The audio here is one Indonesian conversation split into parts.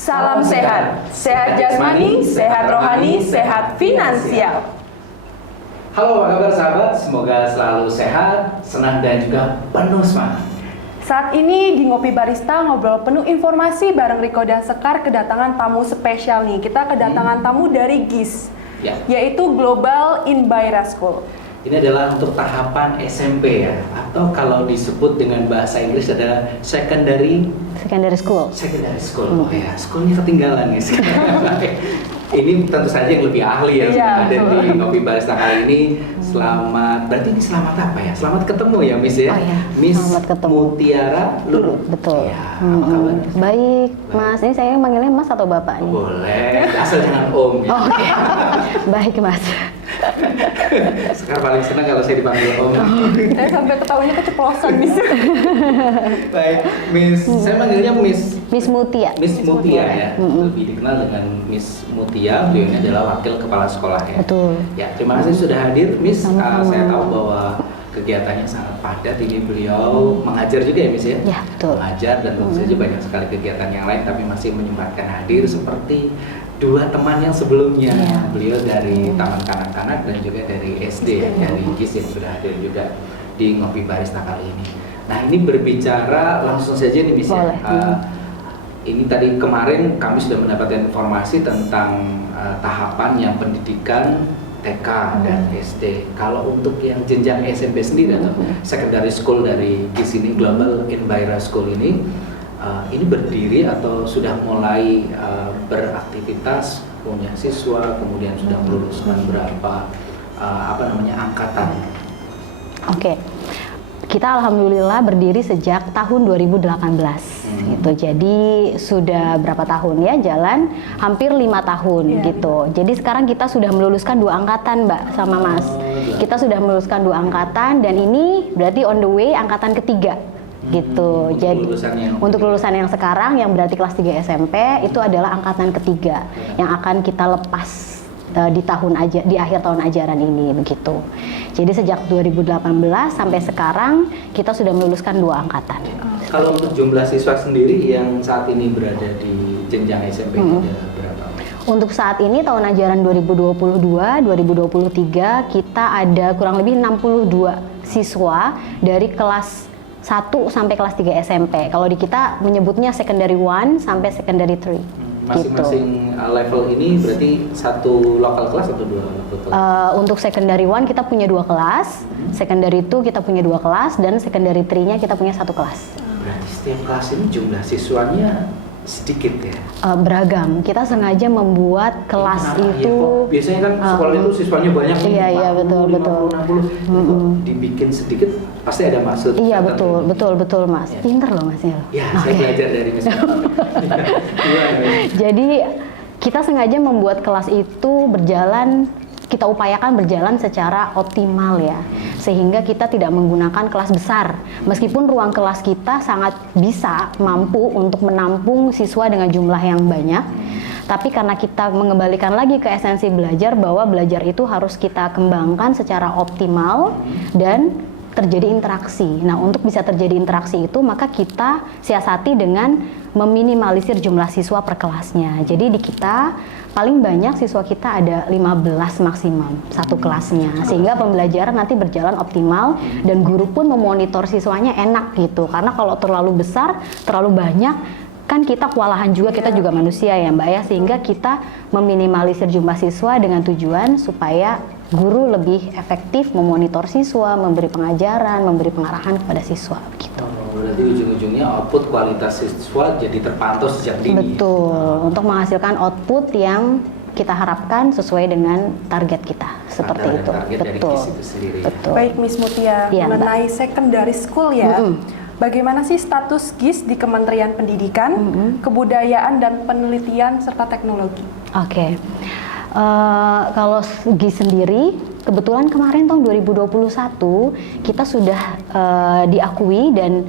Salam sehat, sehat jasmani, sehat rohani, sehat finansial. Halo, apa kabar sahabat? Semoga selalu sehat, senang dan juga penuh semangat. Saat ini di Ngopi Barista ngobrol penuh informasi bareng Riko dan Sekar kedatangan tamu spesial nih. Kita kedatangan tamu dari GIS, yaitu Global Inspire School. Ini adalah untuk tahapan SMP ya, atau kalau disebut dengan bahasa Inggris adalah secondary school. Secondary school, oh ya, schoolnya ketinggalan ya. Ini tentu saja yang lebih ahli ya ada di Ngopi Barista kali ini. Selamat, berarti ini selamat apa ya? Selamat ketemu ya Miss ya? Oh ya, Miss selamat ketemu. Mutiara Lulu. Betul. Ya, apa kabar? Baik, Mas. Ini saya manggilnya Mas atau Bapak nih? Boleh, asal jangan Om ya. Oke. Baik, Mas. Sekarang paling senang kalau saya dipanggil Om. Saya sampai ketawanya keceplosan, Miss. Baik, Miss, saya manggilnya Miss Mutia. Miss Mutia ya, lebih dikenal dengan Miss Mutia. Beliau ini adalah wakil kepala sekolah ya. Betul. Ya, terima kasih sudah hadir, Miss. Sama-sama. Saya tahu bahwa kegiatannya sangat padat. Ini beliau mengajar juga ya, Miss ya. Ya, betul. Mengajar dan tentu saja banyak sekali kegiatan yang lain, tapi masih menyempatkan hadir seperti dua teman yang sebelumnya. Beliau dari Taman Kanak-Kanak dan juga dari SD ya, dari GIS yang sudah hadir juga di Ngopi Barista kali ini. Nah, ini berbicara langsung saja nih, Miss ya. Ini tadi kemarin kami sudah mendapatkan informasi tentang tahapan yang pendidikan TK dan SD. Kalau untuk yang jenjang SMP sendiri atau secondary school dari GIS ini, Global Inspire School ini berdiri atau sudah mulai beraktivitas, punya siswa, kemudian sudah meluluskan berapa angkatan? Oke. Kita alhamdulillah berdiri sejak tahun 2018 gitu. Jadi sudah berapa tahun ya jalan? Hampir 5 tahun gitu. Jadi sekarang kita sudah meluluskan 2 angkatan, Mbak, sama Mas. Kita sudah meluluskan 2 angkatan dan ini berarti on the way angkatan ketiga gitu. Jadi untuk lulusan yang sekarang yang berarti kelas 3 SMP itu adalah angkatan ketiga yang akan kita lepas di akhir tahun ajaran ini begitu. Jadi sejak 2018 sampai sekarang kita sudah meluluskan 2 angkatan. Kalau untuk jumlah siswa sendiri yang saat ini berada di jenjang SMP ada berapa? Untuk saat ini tahun ajaran 2022-2023 kita ada kurang lebih 62 siswa dari kelas 1 sampai kelas 3 SMP. Kalau di kita menyebutnya secondary 1 sampai secondary 3. Masing-masing level ini berarti satu lokal kelas atau 2 lokal kelas? Untuk secondary 1 kita punya 2 kelas, secondary 2 kita punya 2 kelas, dan secondary 3-nya kita punya 1 kelas. Berarti setiap kelas ini jumlah siswanya sedikit ya? Beragam. Kita sengaja membuat kelas itu. Biasanya kan sekolah itu siswanya banyak. Iya, betul. 60. Dibikin sedikit pasti ada maksud. Iya, betul Mas. Ya. Pinter loh Mas ya. Ya, saya belajar dari Mas. Jadi kita sengaja membuat kelas itu kita upayakan berjalan secara optimal ya, sehingga kita tidak menggunakan kelas besar. Meskipun ruang kelas kita sangat mampu untuk menampung siswa dengan jumlah yang banyak, tapi karena kita mengembalikan lagi ke esensi belajar, bahwa belajar itu harus kita kembangkan secara optimal dan terjadi interaksi. Nah, untuk bisa terjadi interaksi itu, maka kita siasati dengan meminimalisir jumlah siswa per kelasnya. Jadi di kita paling banyak siswa kita ada 15 maksimum satu kelasnya, sehingga pembelajaran nanti berjalan optimal dan guru pun memonitor siswanya enak gitu. Karena kalau terlalu besar, terlalu banyak, kan kita kewalahan juga, kita juga manusia ya Mbak ya, sehingga kita meminimalisir jumlah siswa dengan tujuan supaya guru lebih efektif memonitor siswa, memberi pengajaran, memberi pengarahan kepada siswa gitu. Berarti ujung-ujungnya output kualitas siswa jadi terpantau sejak dini. Betul, untuk menghasilkan output yang kita harapkan sesuai dengan target kita, seperti itu. Betul. Itu sendiri. Betul. Baik Miss Mutia, mengenai secondary school ya. Bagaimana sih status GIS di Kementerian Pendidikan, Kebudayaan dan Penelitian serta Teknologi? Oke. Kalau GIS sendiri, kebetulan kemarin tahun 2021 kita sudah diakui dan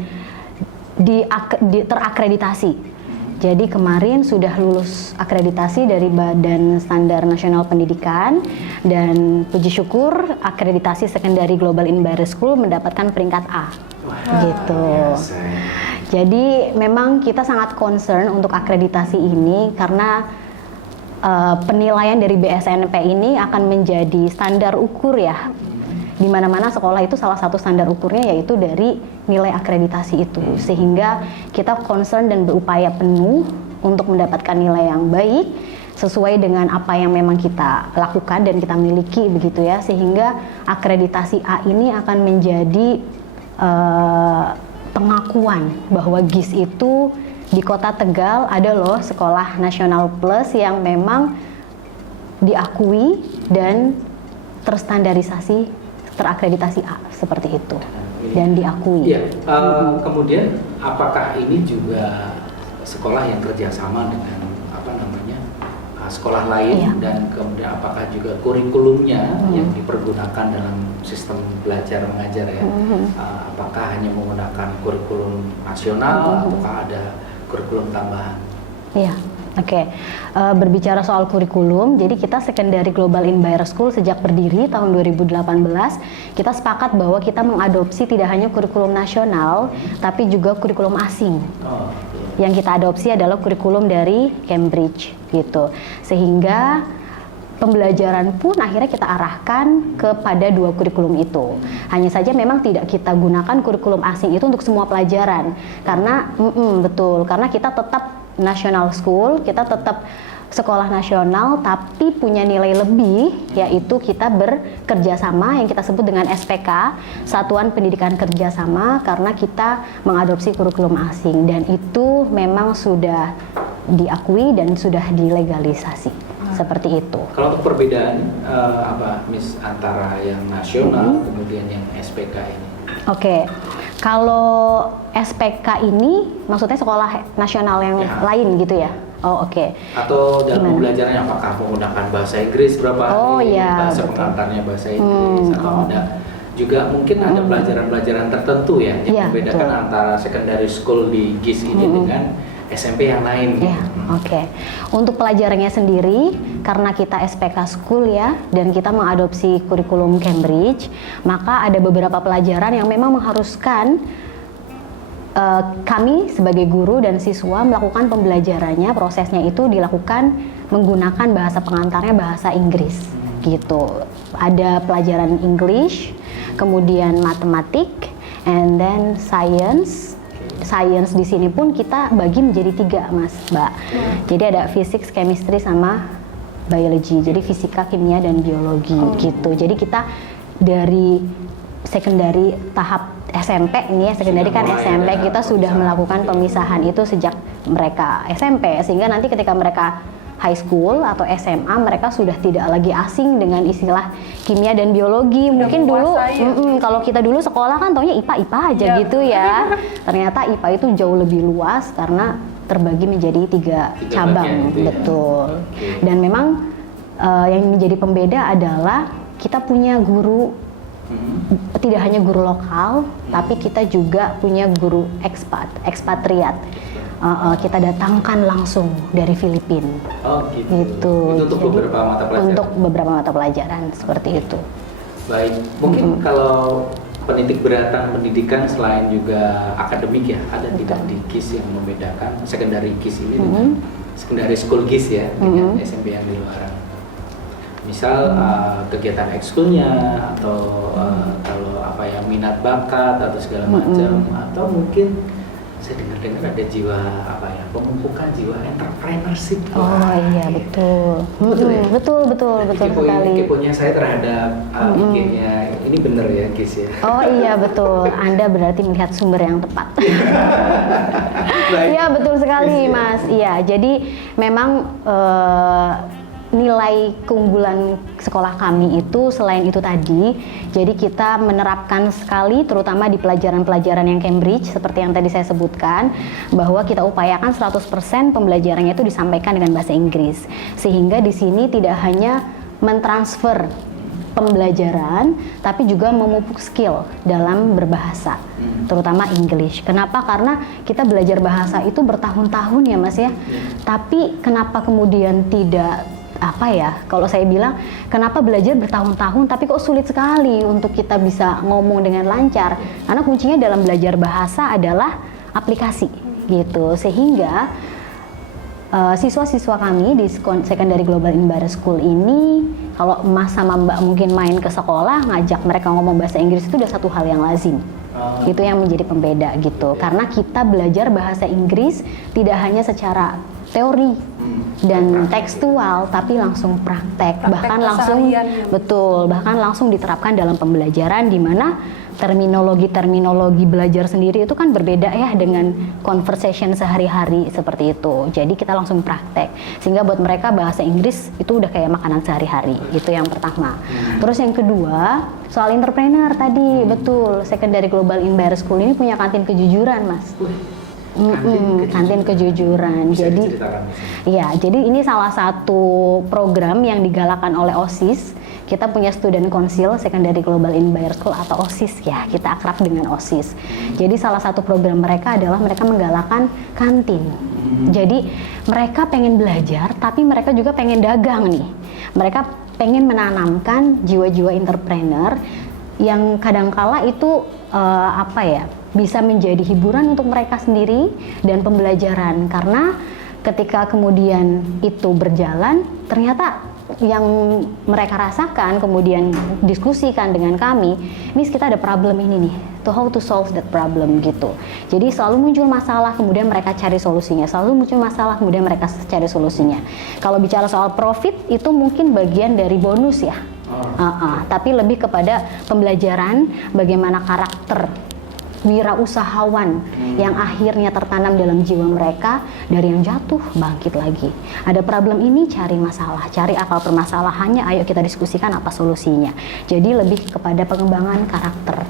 terakreditasi. Jadi kemarin sudah lulus akreditasi dari Badan Standar Nasional Pendidikan, dan puji syukur akreditasi Secondary Global Inspire School mendapatkan peringkat A. Gitu. Jadi memang kita sangat concern untuk akreditasi ini karena penilaian dari BSNP ini akan menjadi standar ukur ya. Di mana-mana sekolah itu salah satu standar ukurnya yaitu dari nilai akreditasi itu. Sehingga kita concern dan berupaya penuh untuk mendapatkan nilai yang baik sesuai dengan apa yang memang kita lakukan dan kita miliki begitu ya. Sehingga akreditasi A ini akan menjadi pengakuan bahwa GIS itu di Kota Tegal ada loh sekolah nasional plus yang memang diakui dan terstandarisasi, terakreditasi A seperti itu dan diakui. Iya. Kemudian apakah ini juga sekolah yang kerjasama dengan sekolah lain, dan kemudian apakah juga kurikulumnya yang dipergunakan dalam sistem belajar mengajar ya? Apakah hanya menggunakan kurikulum nasional ataukah ada kurikulum tambahan? Iya. Oke, berbicara soal kurikulum, jadi kita Secondary Global Inspire School sejak berdiri tahun 2018, kita sepakat bahwa kita mengadopsi tidak hanya kurikulum nasional, tapi juga kurikulum asing. Yang kita adopsi adalah kurikulum dari Cambridge, gitu. Sehingga pembelajaran pun akhirnya kita arahkan kepada dua kurikulum itu. Hanya saja memang tidak kita gunakan kurikulum asing itu untuk semua pelajaran, karena betul, karena kita tetap national school, kita tetap sekolah nasional tapi punya nilai lebih, yaitu kita bekerja sama yang kita sebut dengan SPK, Satuan Pendidikan Kerjasama, karena kita mengadopsi kurikulum asing dan itu memang sudah diakui dan sudah dilegalisasi. Seperti itu. Kalau untuk perbedaan apa Miss antara yang nasional kemudian yang SPK ini? Oke. Kalau SPK ini maksudnya sekolah nasional yang lain gitu ya? Oh oke. Atau dalam pembelajarannya apakah menggunakan bahasa Inggris berapa hari, bahasa pengantarnya bahasa Inggris, atau ada juga mungkin ada pelajaran-pelajaran tertentu ya yang membedakan antara secondary school di GIS ini dengan SMP yang lain. Oke. Untuk pelajarannya sendiri, karena kita SPK School ya, dan kita mengadopsi kurikulum Cambridge, maka ada beberapa pelajaran yang memang mengharuskan kami sebagai guru dan siswa melakukan pembelajarannya, prosesnya itu dilakukan menggunakan bahasa pengantarnya bahasa Inggris, gitu. Ada pelajaran English, kemudian matematik, and then science. Science di sini pun kita bagi menjadi 3, Mbak. Jadi ada physics, chemistry, sama biology. Jadi fisika, kimia, dan biologi gitu. Jadi kita dari secondary tahap SMP ini ya, secondary kan SMP, kita sudah melakukan pemisahan itu sejak mereka SMP, sehingga nanti ketika mereka high school atau SMA mereka sudah tidak lagi asing dengan istilah kimia dan biologi. Mungkin dulu kalau kita dulu sekolah kan taunya IPA aja gitu ya. Ternyata IPA itu jauh lebih luas karena terbagi menjadi 3 cabang gitu, betul. Dan memang yang menjadi pembeda adalah kita punya guru tidak hanya guru lokal, tapi kita juga punya guru ekspatriat. Kita datangkan langsung dari Filipina. Oh gitu. Itu untuk beberapa mata pelajaran. Untuk beberapa mata pelajaran seperti itu. Baik, mungkin kalau penitik beratan pendidikan selain juga akademik ya, ada tidak di GIS yang membedakan secondary GIS ini dengan secondary school GIS ya, dengan SMP yang di luar. Misal kegiatan ekskulnya atau kalau apa ya, minat bakat atau segala macam, atau mungkin saya dengar ada jiwa apa ya, pemumpukan jiwa entrepreneurship. Oh iya betul. Betul sekali. Keponya saya terhadap IG-nya ini benar ya GIS ya. Oh iya betul. Anda berarti melihat sumber yang tepat. Iya betul sekali Mas. Iya jadi memang nilai keunggulan sekolah kami itu selain itu tadi, jadi kita menerapkan sekali terutama di pelajaran-pelajaran yang Cambridge seperti yang tadi saya sebutkan, bahwa kita upayakan 100% pembelajarannya itu disampaikan dengan bahasa Inggris, sehingga di sini tidak hanya mentransfer pembelajaran tapi juga memupuk skill dalam berbahasa, terutama English. Kenapa? Karena kita belajar bahasa itu bertahun-tahun ya Mas ya, tapi kenapa kemudian tidak apa ya, kalau saya bilang kenapa belajar bertahun-tahun tapi kok sulit sekali untuk kita bisa ngomong dengan lancar, karena kuncinya dalam belajar bahasa adalah aplikasi gitu, sehingga siswa-siswa kami di Secondary Global in Baris School ini, kalau Mas sama Mbak mungkin main ke sekolah ngajak mereka ngomong bahasa Inggris itu udah satu hal yang lazim. Itu yang menjadi pembeda gitu, karena kita belajar bahasa Inggris tidak hanya secara teori dan tekstual, tapi langsung praktek bahkan langsung bahkan langsung diterapkan dalam pembelajaran, di mana terminologi belajar sendiri itu kan berbeda ya dengan conversation sehari-hari seperti itu. Jadi kita langsung praktek, sehingga buat mereka bahasa Inggris itu udah kayak makanan sehari-hari. Itu yang pertama. Terus yang kedua, soal entrepreneur tadi, betul. Secondary Global in Baris School ini punya kantin kejujuran, Mas. Kantin kejujuran. Jadi, ya, jadi ini salah satu program yang digalakan oleh OSIS. Kita punya Student Council Secondary Global in Baris School atau OSIS ya, kita akrab dengan OSIS. Jadi salah satu program mereka adalah mereka menggalakkan kantin. Jadi mereka pengen belajar, tapi mereka juga pengen dagang nih. Mereka pengen menanamkan jiwa-jiwa entrepreneur yang kadangkala itu bisa menjadi hiburan untuk mereka sendiri dan pembelajaran, karena ketika kemudian itu berjalan, ternyata yang mereka rasakan kemudian diskusikan dengan kami, Miss, kita ada problem ini nih, how to solve that problem gitu. Jadi selalu muncul masalah, kemudian mereka cari solusinya, selalu muncul masalah, kemudian mereka cari solusinya. Kalau bicara soal profit, itu mungkin bagian dari bonus ya, tapi lebih kepada pembelajaran bagaimana karakter wirausahawan yang akhirnya tertanam dalam jiwa mereka, dari yang jatuh bangkit lagi. Ada problem ini, cari masalah, cari akar permasalahannya, ayo kita diskusikan apa solusinya. Jadi lebih kepada pengembangan karakter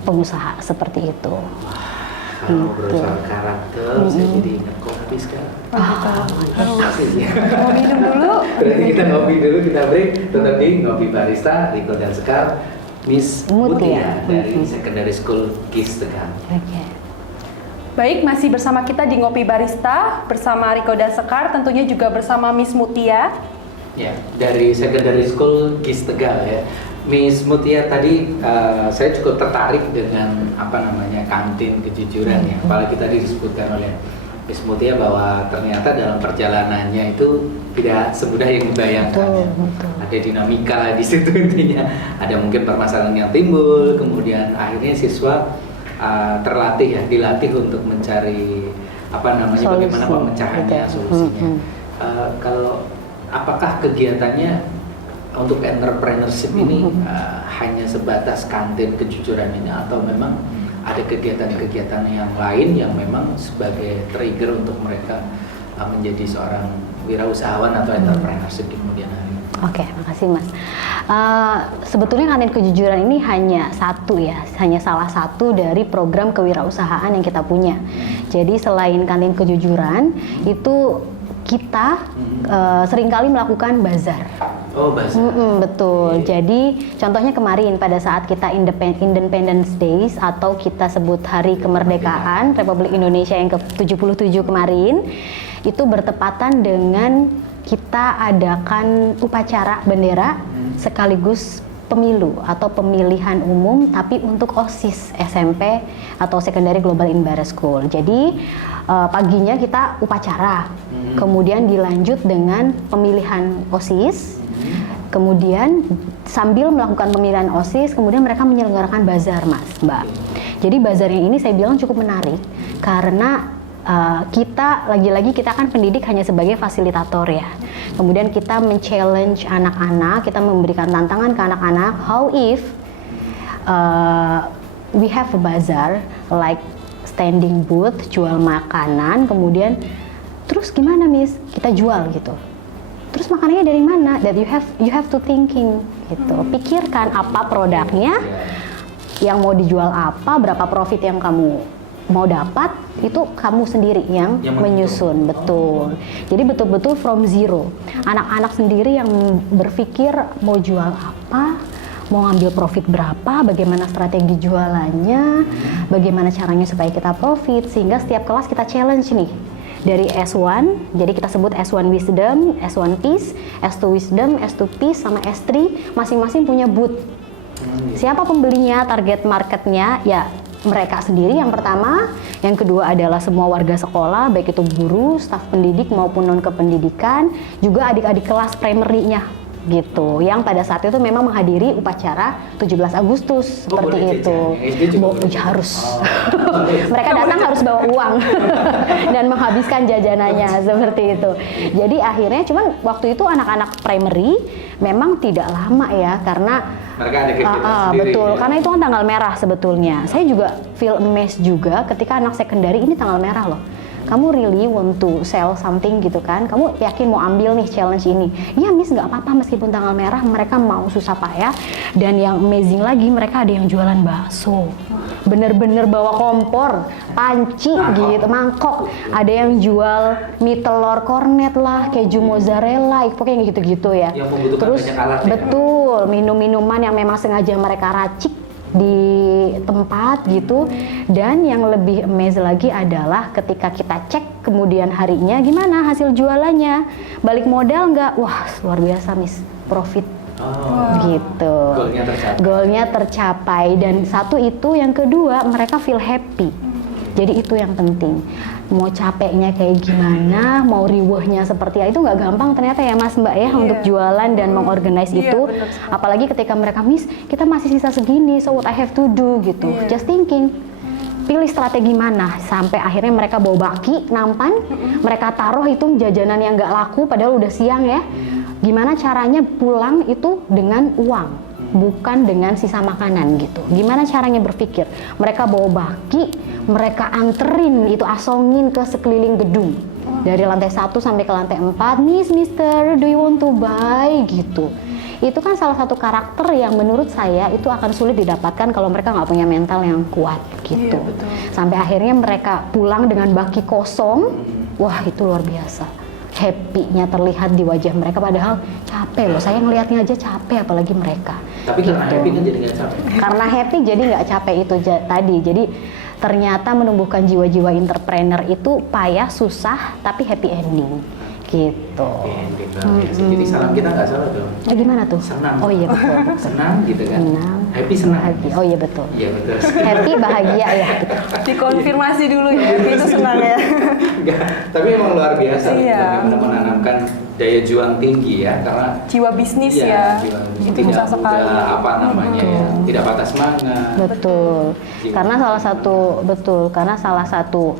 pengusaha seperti itu. Kalau berusaha karakter, saya jadi ingat kopi sekarang. Mau minum dulu? Berarti kita ngopi dulu, kita break. Tetap di Ngopi Barista, Riko dan Sekar. Miss Mutia dari Secondary School GIS Tegal. Baik, masih bersama kita di Ngopi Barista bersama Riko dan Sekar, tentunya juga bersama Miss Mutia. Ya, dari Secondary School GIS Tegal ya. Miss Mutia tadi saya cukup tertarik dengan kantin kejujuran ya. Apalagi tadi disebutkan oleh Miss Mutia bahwa ternyata dalam perjalanannya itu tidak semudah yang dibayangkan. Ada dinamika di situ intinya. Ada mungkin permasalahan yang timbul, kemudian akhirnya siswa dilatih untuk mencari bagaimana pemecahannya, solusinya. Kalau apakah kegiatannya untuk entrepreneurship ini hanya sebatas kantin kejujuran ini, atau memang ada kegiatan-kegiatan yang lain yang memang sebagai trigger untuk mereka menjadi seorang wirausahawan atau entrepreneurship di kemudian hari? Oke, makasih Mas. Sebetulnya kantin kejujuran ini hanya salah satu dari program kewirausahaan yang kita punya. Jadi selain kantin kejujuran, itu kita seringkali melakukan bazar. Oh, bazar. Betul. Jadi contohnya kemarin pada saat kita Independence Days atau kita sebut Hari Kemerdekaan Republik Indonesia yang ke-77 kemarin, itu bertepatan dengan kita adakan upacara bendera sekaligus pemilu atau pemilihan umum, tapi untuk OSIS SMP atau Secondary Global in Baris School. Jadi paginya kita upacara, kemudian dilanjut dengan pemilihan OSIS, kemudian sambil melakukan pemilihan OSIS, kemudian mereka menyelenggarakan bazar, Mas, Mbak. Jadi bazar yang ini saya bilang cukup menarik karena kita lagi-lagi kita kan pendidik hanya sebagai fasilitator ya. Kemudian kita men-challenge anak-anak, kita memberikan tantangan ke anak-anak, how if we have a bazaar like standing booth, jual makanan, kemudian terus gimana Miss? Kita jual gitu. Terus makanannya dari mana? That you have to thinking gitu. Pikirkan apa produknya, yang mau dijual apa, berapa profit yang kamu mau dapat, itu kamu sendiri yang menyusun. Betul. Jadi betul-betul from zero. Anak-anak sendiri yang berpikir mau jual apa, mau ngambil profit berapa, bagaimana strategi jualannya, bagaimana caranya supaya kita profit, sehingga setiap kelas kita challenge nih. Dari S1, jadi kita sebut S1 Wisdom, S1 Peace, S2 Wisdom, S2 Peace, sama S3, masing-masing punya booth. Siapa pembelinya, target marketnya, ya mereka sendiri yang pertama, yang kedua adalah semua warga sekolah, baik itu guru, staf pendidik maupun non kependidikan, juga adik-adik kelas primary-nya gitu, yang pada saat itu memang menghadiri upacara 17 Agustus seperti itu. Harus. Mereka datang harus bawa uang dan menghabiskan jajanannya seperti itu. Jadi akhirnya cuman waktu itu anak-anak primary memang tidak lama ya, karena mereka ada kegiatan sendiri. Betul, ya? karena itu kan tanggal merah sebetulnya. Saya juga feel amazed juga ketika anak secondary ini tanggal merah loh. Kamu really want to sell something gitu kan? Kamu yakin mau ambil nih challenge ini? Ya Miss, nggak apa-apa meskipun tanggal merah, mereka mau susah payah. Dan yang amazing lagi, mereka ada yang jualan bakso. Bener-bener bawa kompor, panci gitu, mangkok. Ada yang jual mie telur kornet lah, keju mozzarella, pokoknya gitu-gitu ya. Yang membutuhkan Terus banyak alat ya? betul, minum-minuman yang memang sengaja mereka racik di tempat gitu. Dan yang lebih amazing lagi adalah ketika kita cek kemudian harinya gimana hasil jualannya, balik modal nggak, wah luar biasa Miss, profit. Gitu. Goalnya tercapai. Dan satu itu, yang kedua mereka feel happy. Jadi itu yang penting. Mau capeknya kayak gimana, mau riwehnya seperti itu nggak gampang ternyata ya Mas Mbak ya, untuk jualan dan mengorganize itu. Apalagi ketika mereka, Miss, kita masih sisa segini, so what I have to do gitu. Just thinking, pilih strategi mana, sampai akhirnya mereka bawa baki, nampan, mereka taruh itu jajanan yang nggak laku padahal udah siang ya. Gimana caranya pulang itu dengan uang, bukan dengan sisa makanan gitu. Gimana caranya berpikir? Mereka bawa baki, mereka anterin itu, asongin ke sekeliling gedung. Dari lantai 1 sampai ke lantai 4, Miss, Mister, do you want to buy? Gitu. Itu kan salah satu karakter yang menurut saya itu akan sulit didapatkan kalau mereka nggak punya mental yang kuat gitu. Sampai akhirnya mereka pulang dengan baki kosong, wah itu luar biasa. Happy-nya terlihat di wajah mereka, padahal capek loh, saya ngelihatnya aja capek apalagi mereka. Tapi karena happy kan jadi nggak capek. Karena happy jadi nggak capek itu tadi. Jadi ternyata menumbuhkan jiwa-jiwa entrepreneur itu payah, susah, tapi happy ending gitu. Jadi salam kita nggak salah dong. Gimana tuh? Senang. Oh iya betul. Senang gitu kan. Senang. Happy senang. Bahagia. Oh iya betul. Iya betul. Happy bahagia ya. Gitu. Dikonfirmasi dulu ya, happy itu senang ya. Enggak, tapi emang luar biasa bagaimana menanamkan daya juang tinggi ya, karena jiwa bisnis ya. Itu susah sekali. Apa namanya ya, tidak patah semangat. Betul. Karena salah satu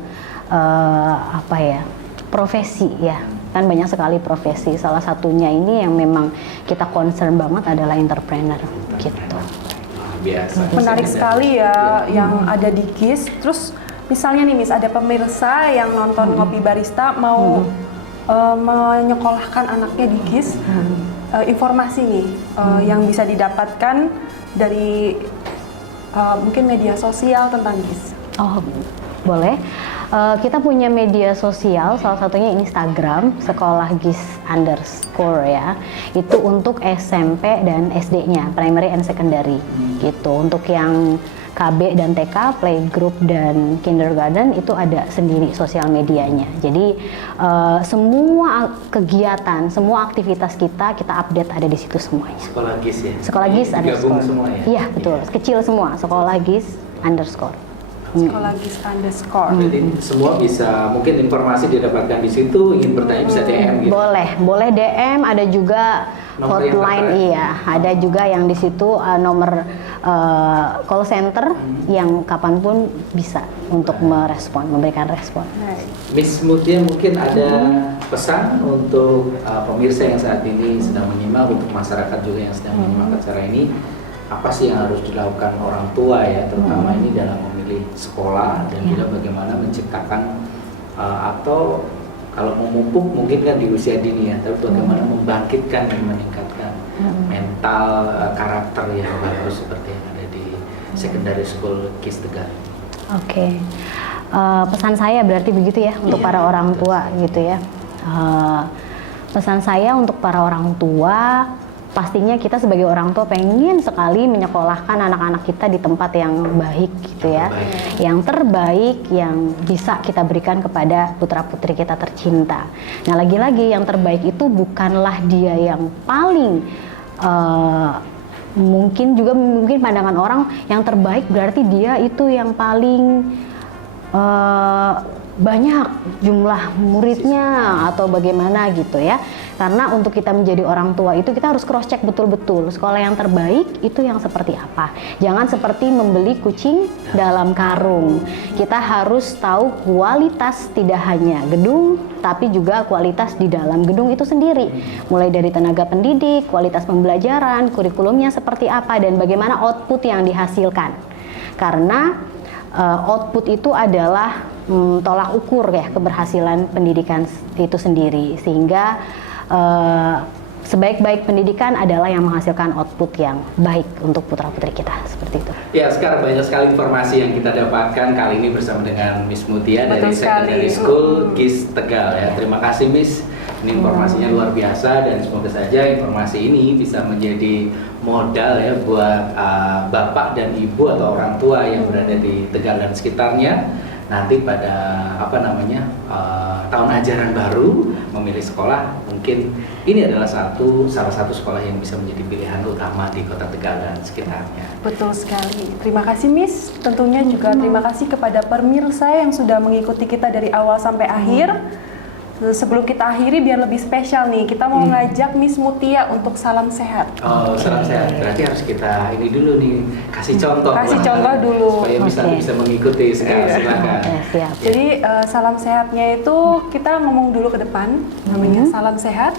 apa ya, profesi ya. Kan banyak sekali profesi. Salah satunya ini yang memang kita concern banget adalah entrepreneur gitu. Biasa. Menarik sekali ya yang ada di GIS. Terus misalnya nih Miss, ada pemirsa yang nonton Ngopi Barista mau menyekolahkan anaknya di GIS. Informasi nih yang bisa didapatkan dari mungkin media sosial tentang GIS. Oh, boleh. Kita punya media sosial, salah satunya Instagram, sekolah GIS _ ya. Itu untuk SMP dan SD-nya, primary and secondary gitu. Untuk yang KB dan TK, playgroup dan kindergarten itu ada sendiri sosial medianya. Jadi semua kegiatan, semua aktivitas kita update ada di situ semuanya. Sekolah GIS ya. Sekolah GIS _ semua ya. Iya betul, kecil semua. Sekolah GIS _ Sekolah GIS _ Jadi semua bisa, mungkin informasi didapatkan di situ, ingin bertanya bisa DM gitu. Boleh DM, ada juga Nomor hotline, iya, ada juga yang di situ nomor call center yang kapanpun bisa untuk memberikan respon. Miss Mutia, mungkin ada pesan untuk pemirsa yang saat ini sedang menyimak, untuk masyarakat juga yang sedang menyimak acara ini, apa sih yang harus dilakukan orang tua ya, terutama ini dalam memilih sekolah dan juga bagaimana menciptakan atau kalau memupuk mungkin kan di usia dini ya, tapi bagaimana membangkitkan dan meningkatkan mental karakter yang bagus seperti yang ada di secondary school GIS Tegal. Oke. Pesan saya berarti begitu ya untuk para orang tua gitu ya. Pesan saya untuk para orang tua, pastinya kita sebagai orang tua pengen sekali menyekolahkan anak-anak kita di tempat yang baik gitu ya, yang terbaik yang bisa kita berikan kepada putra-putri kita tercinta. Nah lagi-lagi yang terbaik itu bukanlah dia yang paling mungkin pandangan orang yang terbaik berarti dia itu yang paling banyak jumlah muridnya atau bagaimana gitu ya. Karena untuk kita menjadi orang tua itu kita harus cross check betul-betul sekolah yang terbaik itu yang seperti apa. Jangan seperti membeli kucing dalam karung. Kita harus tahu kualitas tidak hanya gedung tapi juga kualitas di dalam gedung itu sendiri. Mulai dari tenaga pendidik, kualitas pembelajaran, kurikulumnya seperti apa dan bagaimana output yang dihasilkan. Karena output itu adalah tolak ukur ya keberhasilan pendidikan itu sendiri, sehingga sebaik-baik pendidikan adalah yang menghasilkan output yang baik untuk putra-putri kita, seperti itu. Ya, sekarang banyak sekali informasi yang kita dapatkan kali ini bersama dengan Miss Mutia dari Secondary School GIS Tegal ya. Terima kasih Miss, ini informasinya luar biasa dan semoga saja informasi ini bisa menjadi modal ya buat bapak dan ibu atau orang tua yang berada di Tegal dan sekitarnya nanti pada tahun ajaran baru memilih sekolah, mungkin ini adalah salah satu sekolah yang bisa menjadi pilihan utama di Kota Tegal dan sekitarnya. Betul sekali. Terima kasih Miss. Tentunya juga terima kasih kepada pemirsa yang sudah mengikuti kita dari awal sampai akhir. Sebelum kita akhiri biar lebih spesial nih, kita mau ngajak Miss Mutia untuk salam sehat. Oh, salam sehat. Berarti harus kita ini dulu nih, kasih contoh. Kasih contoh dulu. Supaya bisa mengikuti sekarang. Silakan. Siap. Jadi salam sehatnya itu kita ngomong dulu ke depan, namanya salam sehat.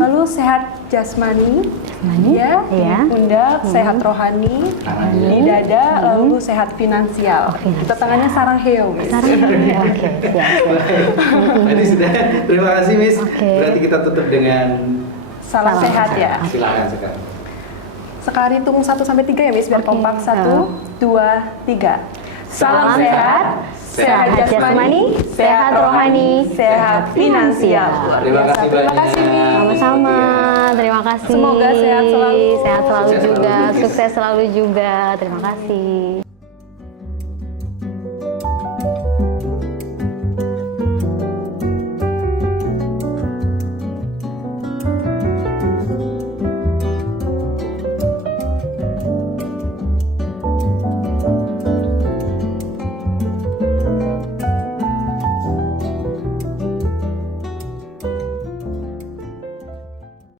Lalu sehat jasmani, ya, di pundak, sehat rohani, di dada, lalu sehat finansial. Kita tangannya sarang heo, Miss. Oke, siap. Tadi sudah. Terima kasih Miss. Berarti kita tutup dengan salam sehat ya. Silakan sekarang. Sekarang hitung 1 sampai 3 ya Miss, biar kompak. 1, 2, 3. Salam sehat, sehat jasmani, sehat rohani, sehat finansial. Terima kasih banyak. Terima kasih Miss. Sama-sama, terima kasih. Semoga sehat selalu. Sehat selalu Sukses juga, selalu. sukses selalu juga. Terima kasih.